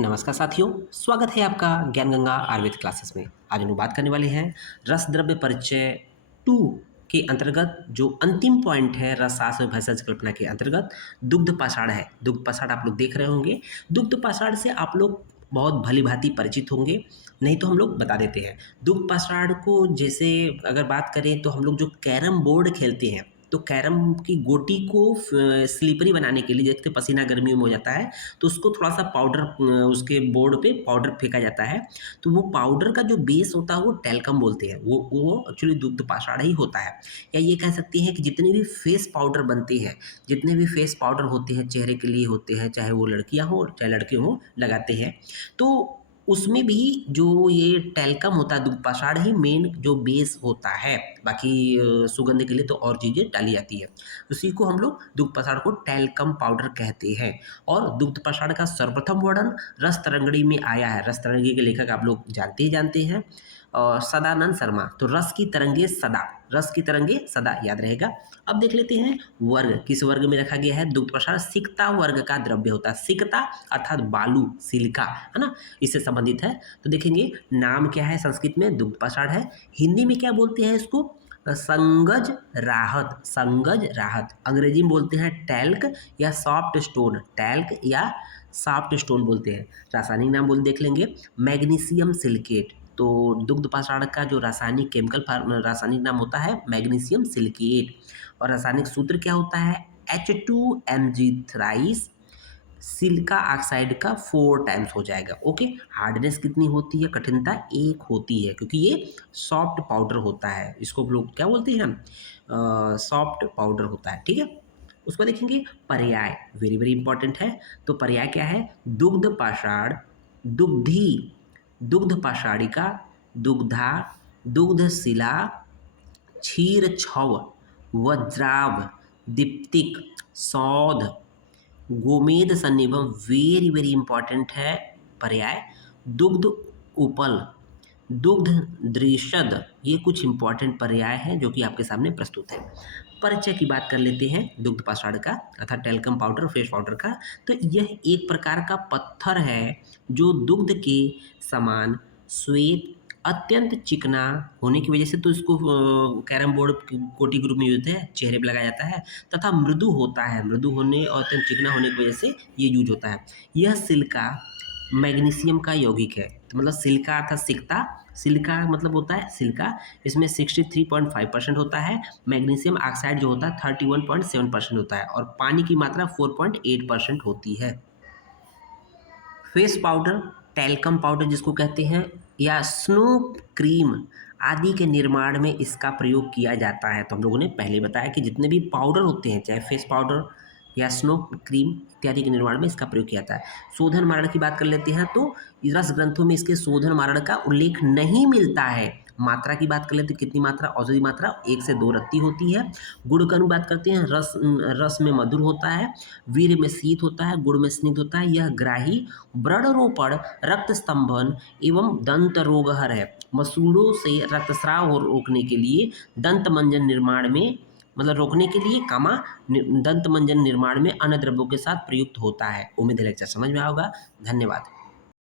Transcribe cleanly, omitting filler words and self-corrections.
नमस्कार साथियों, स्वागत है आपका ज्ञान गंगा आयुर्वेद क्लासेस में। आज हम बात करने वाले हैं रस द्रव्य परिचय 2 के अंतर्गत जो अंतिम पॉइंट है रसशास्त्र और भेषज कल्पना के अंतर्गत दुग्ध पाषाण है। दुग्ध पाषाण आप लोग देख रहे होंगे। दुग्ध पाषाण से आप लोग बहुत भली भांति परिचित होंगे, नहीं तो हम लोग बता देते हैं। दुग्ध पाषाण को जैसे अगर बात करें तो हम लोग जो कैरम बोर्ड खेलते हैं तो कैरम की गोटी को स्लिपरी बनाने के लिए देखते पसीना गर्मियों में हो जाता है तो उसको थोड़ा सा पाउडर उसके बोर्ड पे पाउडर फेंका जाता है। तो वो पाउडर का जो बेस होता है वो टैल्कम बोलते हैं। वो एक्चुअली दुग्ध पाषाण ही होता है। या ये कह सकते हैं कि जितने भी फेस पाउडर बनते हैं, जितने भी फेस पाउडर होते हैं चेहरे के लिए होते हैं, चाहे वो लड़कियां हो चाहे लड़के हों, लगाते हैं तो उसमें भी जो ये टैल्कम होता है दुग्ध पाषाण ही मेन जो बेस होता है। बाकी सुगंध के लिए तो और चीज़ें डाली जाती है। उसी को हम लोग दुग्ध पाषाण को टैल्कम पाउडर कहते हैं। और दुग्ध पाषाण का सर्वप्रथम वर्णन रस तरंगिणी में आया है। रस तरंगिणी के लेखक आप लोग जानते ही जानते हैं और सदानंद शर्मा। तो रस की तरंगे सदा, रस की तरंगे सदा याद रहेगा। अब देख लेते हैं वर्ग किस वर्ग में रखा गया है। दुग्ध पाषाण सिक्ता वर्ग का द्रव्य होता है। सिक्ता अर्थात बालू, सिलिका, है ना, इससे संबंधित है। तो देखेंगे नाम क्या है, संस्कृत में दुग्ध पाषाण है। हिंदी में क्या बोलते हैं इसको, संगज राहत, संगज राहत। अंग्रेजी में बोलते हैं टैल्क या सॉफ्ट स्टोन, टैल्क या सॉफ्ट स्टोन बोलते हैं। रासायनिक नाम बोल देख लेंगे, मैग्नीशियम सिलिकेट। तो दुग्ध पाषाण का जो रासायनिक रासायनिक नाम होता है मैग्नीशियम सिलिकेट। और रासायनिक सूत्र क्या होता है, H2Mg थ्राइस सिलिका ऑक्साइड का 4 टाइम्स हो जाएगा। ओके, हार्डनेस कितनी होती है, कठिनता 1 होती है, क्योंकि ये सॉफ्ट पाउडर होता है। इसको लोग क्या बोलते हैं, सॉफ्ट पाउडर होता है। ठीक है, उसको देखेंगे पर्याय, वेरी वेरी इंपॉर्टेंट है। तो पर्याय क्या है, दुग्ध पाषाण, दुग्धी, दुग्ध पाषाणिका, दुग्धा, दुग्धशिला, क्षीर छव, वज्राव, दीप्तिक, सौध, गोमेद सन्निभम। वेरी वेरी इंपॉर्टेंट है पर्याय। दुग्ध उपल, दुग्ध दृषद, ये कुछ इंपॉर्टेंट पर्याय हैं जो कि आपके सामने प्रस्तुत है। परिचय की बात कर लेते हैं दुग्ध पाषाण का अर्थात टैल्कम पाउडर, फेस पाउडर का। तो यह एक प्रकार का पत्थर है जो दुग्ध के समान श्वेत, अत्यंत चिकना होने की वजह से तो इसको कैरम बोर्ड कोटी ग्रुप में यूज है, चेहरे पे लगाया जाता है, तथा मृदु होता है। मृदु होने और अत्यंत चिकना होने की वजह से ये यूज होता है। यह सिलिका मैग्नीशियम का यौगिक है। तो मतलब सिलिका अर्थात सिक्ता, सिलिका मतलब होता है सिलिका, इसमें 63.5% होता है। मैग्नीशियम ऑक्साइड जो होता है 31.7% होता है और पानी की मात्रा 4.8% होती है। फेस पाउडर, टैल्कम पाउडर जिसको कहते हैं, या स्नो क्रीम आदि के निर्माण में इसका प्रयोग किया जाता है। तो हम लोगों ने पहले बताया कि जितने भी पाउडर होते हैं, चाहे फेस पाउडर या स्नो क्रीम इत्यादि के निर्माण में इसका प्रयोग किया जाता है। शोधन मारण की बात कर लेते हैं तो रस ग्रंथों में इसके शोधन मारण का उल्लेख नहीं मिलता है। मात्रा की बात कर लेते हैं, कितनी मात्रा, औषधि मात्रा 1 से 2 रत्ती होती है। गुण का बात करते हैं, रस में मधुर होता है, वीर्य में शीत होता है, गुड़ में स्निग्ध होता है। यह ग्राही, व्रणरोपण, रक्त स्तंभन एवं दंत रोगहर है। मसूड़ों से रक्तस्राव और रोकने के लिए दंत मंजन निर्माण में, मतलब रोकने के लिए दंत मंजन निर्माण में अन्य द्रव्यों के साथ प्रयुक्त होता है। उम्मीद है लेक्चर समझ में आओगा। धन्यवाद।